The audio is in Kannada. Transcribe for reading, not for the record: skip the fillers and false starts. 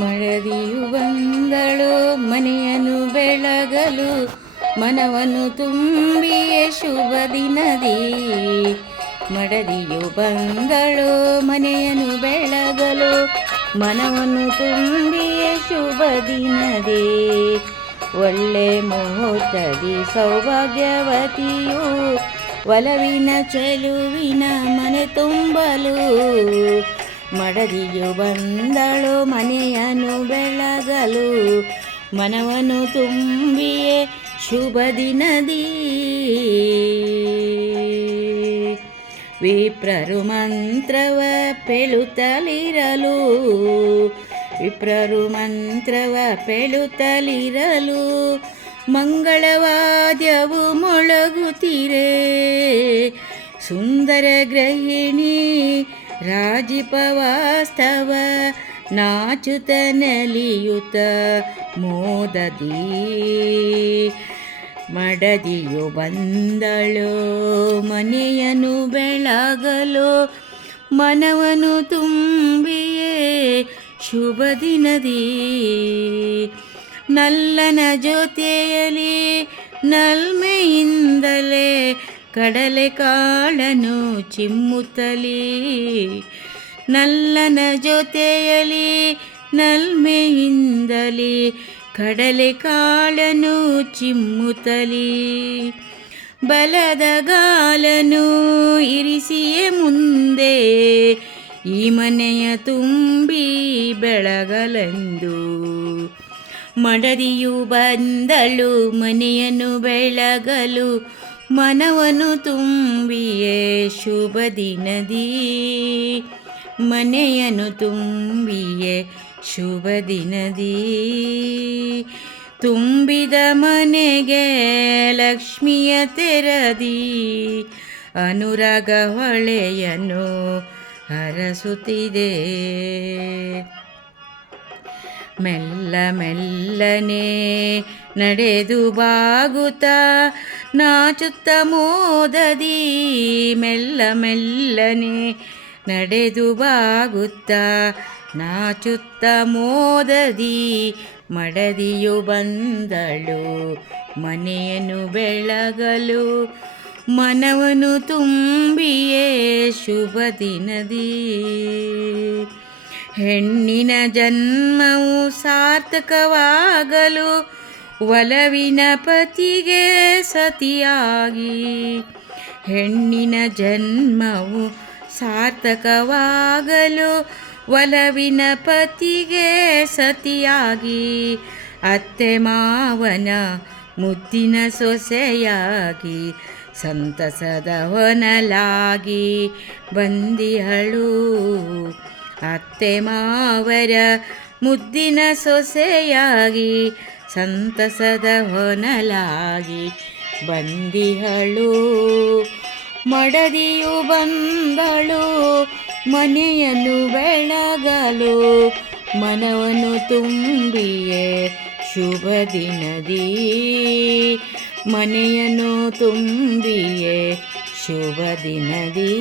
ಮಡದಿಯು ಬಂದಳು ಮನೆಯನ್ನು ಬೆಳಗಲು, ಮನವನ್ನು ತುಂಬಿಯೇ ಶುಭ ದಿನದಿ. ಮಡದಿಯು ಬಂದಳು ಮನೆಯನ್ನು ಬೆಳಗಲು, ಮನವನ್ನು ತುಂಬಿಯೇ ಶುಭ ದಿನದಿ. ಒಳ್ಳೆ ಮುಹೂರ್ತದಿ ಸೌಭಾಗ್ಯವತಿಯು, ಒಲವಿನ ಚೆಲುವಿನ ಮನೆ ತುಂಬಲು. ಮಡದಿಯು ಬಂದಳು ಮನೆಯನ್ನು ಬೆಳಗಲು, ಮನವನ್ನು ತುಂಬಿಯೇ ಶುಭ ದಿನದಿ. ವಿಪ್ರರು ಮಂತ್ರವ ಪೇಳುತ್ತಲಿರಲು, ವಿಪ್ರರು ಮಂತ್ರವ ಪೇಳುತ್ತಲಿರಲು, ಮಂಗಳವಾದ್ಯವು ಮೊಳಗುತ್ತಿರೆ. ಸುಂದರ ಗೃಹಿಣಿ ರಾಜಿಪವಾಸ್ತವ, ನಾಚುತ ನಲಿಯುತ ಮೋದದಿ. ಮಡದಿಯು ಬಂದಳು ಮನೆಯನ್ನು ಬೆಳಗಲು, ಮನವನ್ನು ತುಂಬಿಯೇ ಶುಭ ದಿನದಿ. ನಲ್ಲನ ಜೊತೆಯಲಿ ನಲ್ಮೆಯಿಂದಲೇ ಕಡಲೆ ಕಾಳನು ಚಿಮ್ಮುತ್ತಲಿ. ನಲ್ಲನ ಜೊತೆಯಲಿ ನಲ್ಮೆಯಿಂದಲೇ ಕಡಲೆ ಕಾಳನು ಚಿಮ್ಮುತ್ತಲಿ. ಬಲದ ಗಾಲನು ಇರಿಸಿಯೇ ಮುಂದೆ, ಈ ಮನೆಯ ತುಂಬಿ ಬೆಳಗಲೆಂದು. ಮಡದಿಯು ಬಂದಳು ಮನೆಯನ್ನು ಬೆಳಗಲು, ಮನವನ್ನು ತುಂಬಿಯೇ ಶುಭ ದಿನದಿ. ಮನೆಯನ್ನು ತುಂಬಿಯೇ ಶುಭ ದಿನದಿ. ತುಂಬಿದ ಮನೆಗೆ ಲಕ್ಷ್ಮಿಯ ತೆರದಿ, ಅನುರಾಗ ಹೊಳೆಯನ್ನು ಹರಸುತ್ತಿದೆ. ಮೆಲ್ಲ ಮೆಲ್ಲನೆ ನಡೆದು ಬಾಗುತ್ತಾ ನಾಚುತ್ತ ಮೋದದಿ. ಮೆಲ್ಲ ಮೆಲ್ಲನೆ ನಡೆದು ಬಾಗುತ್ತಾ ನಾಚುತ್ತ ಮೋದದಿ. ಮಡದಿಯು ಬಂದಳು ಮನೆಯನ್ನು ಬೆಳಗಲು, ಮನವನ್ನು ತುಂಬಿಯೇ ಶುಭ ದಿನದಿ. ಹೆಣ್ಣಿನ ಜನ್ಮವು ಸಾರ್ಥಕವಾಗಲು, ಒಲವಿನ ಪತಿಗೆ ಸತಿಯಾಗಿ. ಹೆಣ್ಣಿನ ಜನ್ಮವು ಸಾರ್ಥಕವಾಗಲು, ಒಲವಿನ ಪತಿಗೆ ಸತಿಯಾಗಿ. ಅತ್ತೆ ಮಾವನ ಮುದ್ದಿನ ಸೊಸೆಯಾಗಿ, ಸಂತಸದ ಹೊನಲಾಗಿ ಬಂದಿಹಳು. ಅತ್ತೆ ಮಾವರ ಮುದ್ದಿನ ಸೊಸೆಯಾಗಿ, ಸಂತಸದ ಹೊನಲಾಗಿ ಬಂದಿಹಳು. ಮಡದಿಯು ಬಂದಳು ಮನೆಯನ್ನು ಬೆಳಗಲು, ಮನವನ್ನು ತುಂಬಿಯೇ ಶುಭ ದಿನದಿ. ಮನೆಯನ್ನು ತುಂಬಿಯೇ ಶುಭ ದಿನದಿ.